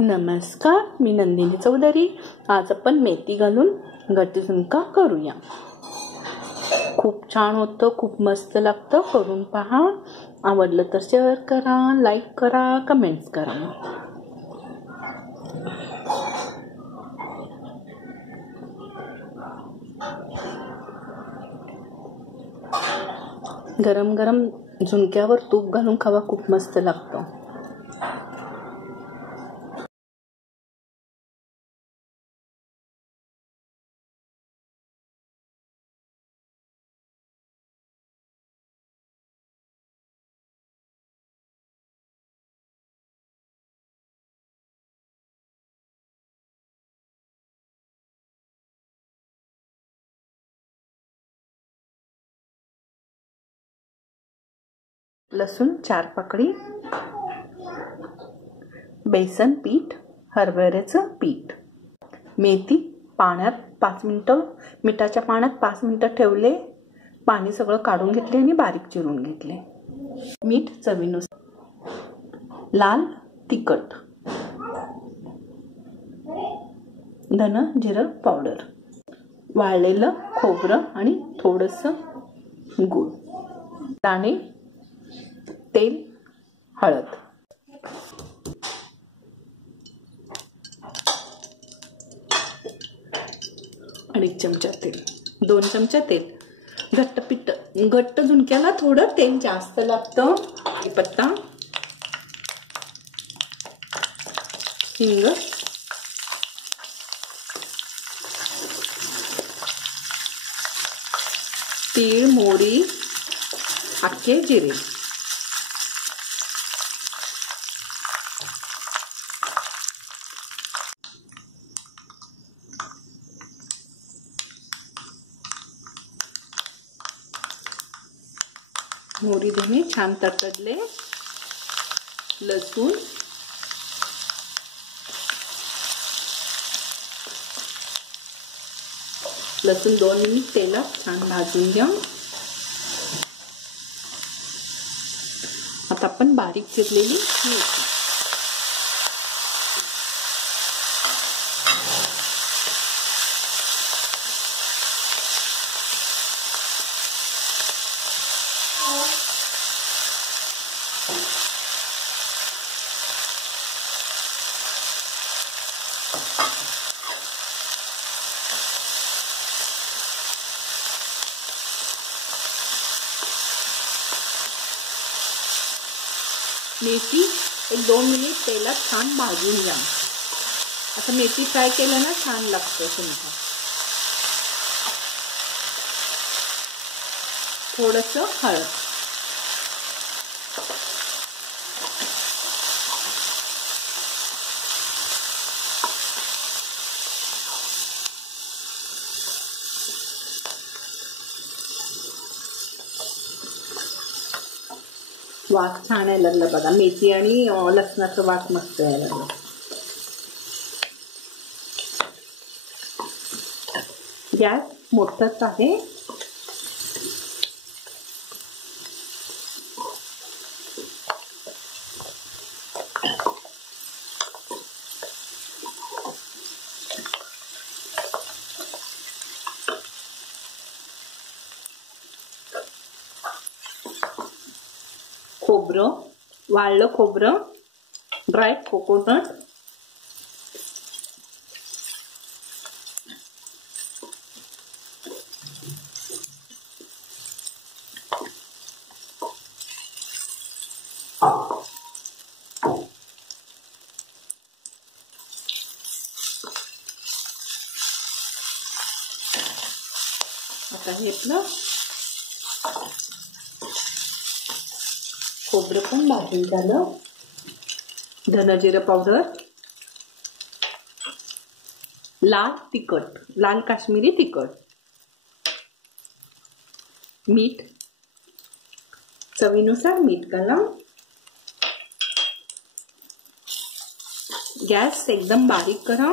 नमस्कार, मी नंदिनी चौधरी. आज आपण मेथी घालून घट्ट झुणका करूया. खूप छान होतं, खूप मस्त लागतं. करून पहा. आवडलं तर शेअर करा, लाईक करा, कमेंट्स करा. गरम गरम झुणक्यावर तूप घालून खावा, खूप मस्त लागतं. लसूण 4 पाकळी, बेसन पीठ, हरभऱ्याचं पीठ, मेथी पाण्यात 5 मिनिटं, मिठाच्या पाण्यात 5 मिनिटं ठेवले. पाणी सगळं काढून घेतले आणि बारीक चिरून घेतले. मीठ चवीनुसार, लाल तिखट, धन जिरं पावडर, वाळलेलं खोबरं आणि थोडंसं गूळ, दाणे, तेल, हळद. अडीच चमचा तेल, 2 चमचा तेल. घट्ट झुणक्याला थोडं तेल जास्त लागतं. कढीपत्ता, हिंग, तीळ, मोहरी, अख्खे जिरे. मोहरी धने छान तडतडले. लसूण, लसूण 2 मिनिट तेलात छान भाजून घ्या. आता आपण बारीक चिरलेली मेथी, मेथी 1-2 मिनिट तेलात छान भाजून घ्या. आता मेथी फ्राय केलं ना छान लागतं झुणका. थोडंसं हळद, वास छान यायला लागला बघा. मेथी आणि लसणाचं वास मस्त यायला लागला. गॅस मोठाच आहे. खोबरं, वाळलं खोबरं, ड्राय कोकोनट, आता घेतलं. खोबरं पण भाजून झालं. धन जिरं पावडर, लाल तिखट, लाल काश्मीरी तिखट, मीठ चवीनुसार मीठ घाला. गॅस एकदम बारीक करा.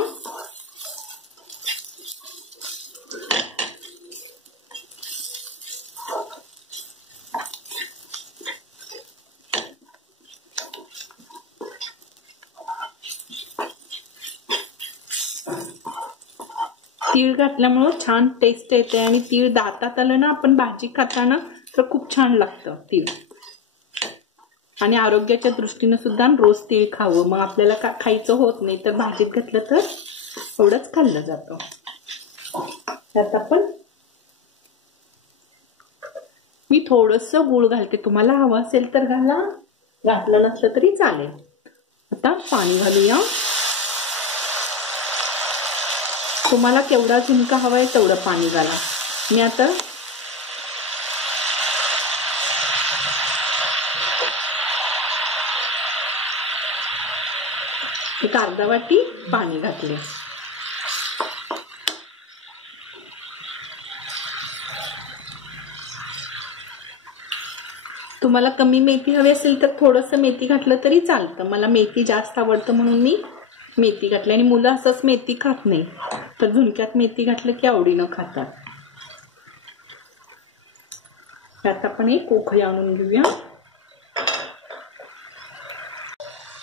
तीळ घातल्यामुळे छान टेस्ट येते आणि तीळ दातात आलं ना आपण भाजी खाताना तर खूप छान लागतं तीळ. आणि आरोग्याच्या दृष्टीने सुद्धा रोज तीळ खावं. मग आपल्याला खायचं होत नाही तर भाजीत घातलं तर एवढंच खाल्लं जातं. त्यात आपण मी थोडंसं गूळ घालते, तुम्हाला हवं असेल तर घाला, घातलं नसलं तरी चालेल. आता पाणी घालूया. तुम्हाला केवढा झुणका हवाय तेवढं पाणी घाला. मी आता एक अर्धा वाटी पाणी घातले. तुम्हाला कमी मेथी हवी असेल तर थोडंसं मेथी घातलं तरी चालतं. मला मेथी जास्त आवडतं म्हणून मी मेथी घातली. आणि मुलं असंच मेथी खात नाही तर झुणक्यात मेथी घातलं की आवडीनं खातात. त्यात आपण एक उकळी आणून घेऊया.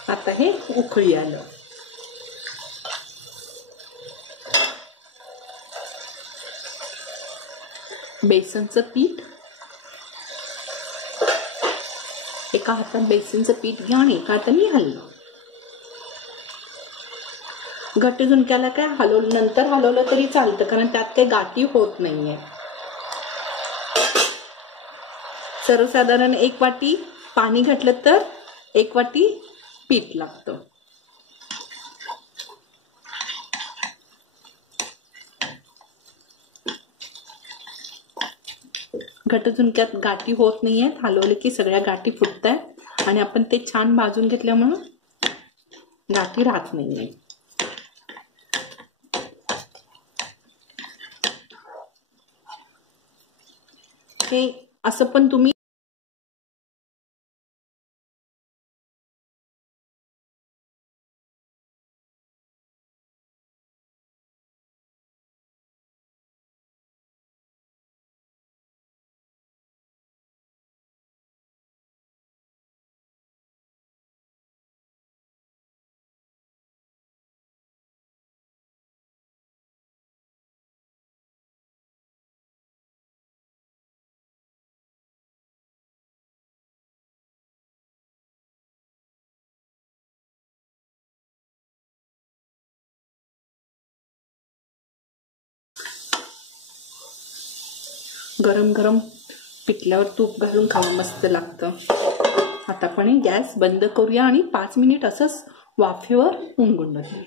आता हे उकळी आलं. बेसनचं पीठ, एका हातात बेसनचं पीठ घ्या आणि एका हाताने हलवा. घट्ट झुणक्याला काय नंतर हलवलं तरी चालतं कारण त्यात काही गाठी होत नाहीये. सर्वसाधारण 1 वाटी पाणी घातलं तर 1 वाटी पीठ लागतं. घट्ट झुणक्यात गाठी होत नाहीये. हलवले की सगळ्या गाठी फुटतायत आणि आपण ते छान भाजून घेतल्यामुळं गाठी राहत नाहीये. हे असं पण तुम्ही गरम गरम पिठल्यावर तूप घालून खावं, मस्त लागतं. आता आपण गॅस बंद करूया आणि 5 मिनिट असंच वाफेवर उंगून बघूया.